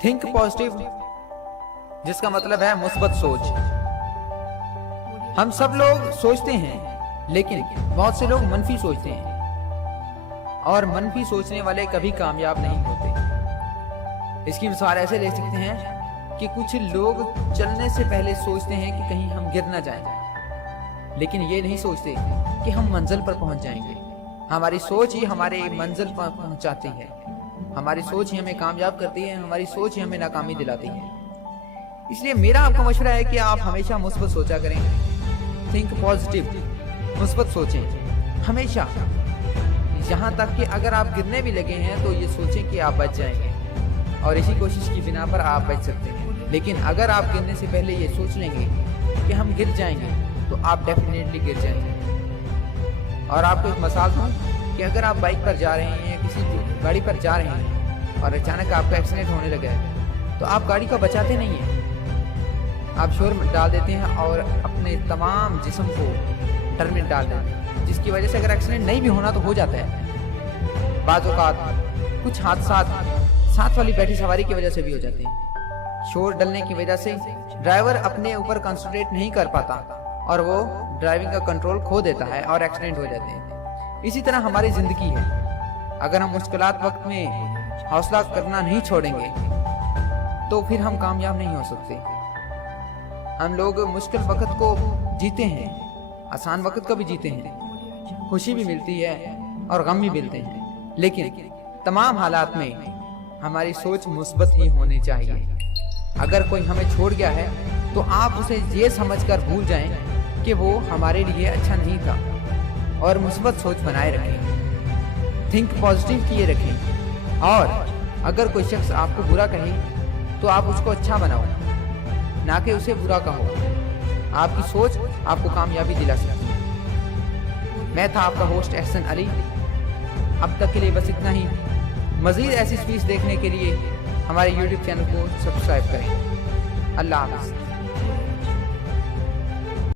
Think positive, जिसका मतलब है मुस्बत सोच। हम सब लोग सोचते हैं, लेकिन बहुत से लोग मनफी सोचते हैं, और मनफी सोचने वाले कभी कामयाब नहीं होते। इसकी मिसाल ऐसे ले सकते हैं कि कुछ लोग चलने से पहले सोचते हैं कि कहीं हम गिर ना जाएं, लेकिन ये नहीं सोचते कि हम मंजिल पर पहुंच जाएंगे। हमारी सोच ही हमारे मंजिल पर पहुंचाती है, हमारी सोच ही हमें कामयाब करती है, हमारी सोच ही हमें नाकामी दिलाती है। इसलिए मेरा आपको मशवरा है कि आप हमेशा मुस्बत सोचा करें। थिंक पॉजिटिव, मुस्बत सोचें हमेशा, यहाँ तक कि अगर आप गिरने भी लगे हैं तो ये सोचें कि आप बच जाएंगे, और इसी कोशिश की बिना पर आप बच सकते हैं। लेकिन अगर आप गिरने से पहले ये सोच लेंगे कि हम गिर जाएंगे, तो आप डेफिनेटली गिर जाएंगे। और आपको एक मिसाल दूं कि अगर आप बाइक पर जा रहे हैं या किसी गाड़ी पर जा रहे हैं और अचानक आपका एक्सीडेंट होने लगा है, तो आप गाड़ी को बचाते नहीं हैं, आप शोर में डाल देते हैं और अपने तमाम जिस्म को डर में डाल देते हैं, जिसकी वजह से अगर एक्सीडेंट नहीं भी होना तो हो जाता है। बाज़ औक़ात कुछ हादसा साथ वाली बैठी सवारी की वजह से भी हो जाते हैं। शोर डलने की वजह से ड्राइवर अपने ऊपर कंसंट्रेट नहीं कर पाता और वो ड्राइविंग का कंट्रोल खो देता है और एक्सीडेंट हो जाते हैं। इसी तरह हमारी ज़िंदगी है, अगर हम मुश्किलात वक्त में हौसला करना नहीं छोड़ेंगे तो फिर हम कामयाब नहीं हो सकते। हम लोग मुश्किल वक्त को जीते हैं, आसान वक्त को भी जीते हैं, खुशी भी मिलती है और गम भी मिलते हैं, लेकिन तमाम हालात में हमारी सोच मुस्बत ही होनी चाहिए। अगर कोई हमें छोड़ गया है तो आप उसे ये समझकर भूल जाएं कि वो हमारे लिए अच्छा नहीं था, और मुस्बत सोच बनाए रखें, थिंक पॉजिटिव किए रखें। और अगर कोई शख्स आपको बुरा कहे तो आप उसको अच्छा बनाओ, ना कि उसे बुरा कहो। आपकी सोच आपको कामयाबी दिला सकती है। मैं था आपका होस्ट एहसन अली। अब तक के लिए बस इतना ही। मज़ीद ऐसी स्पीच देखने के लिए हमारे YouTube चैनल को सब्सक्राइब करें। अल्लाह हाफ़िज़।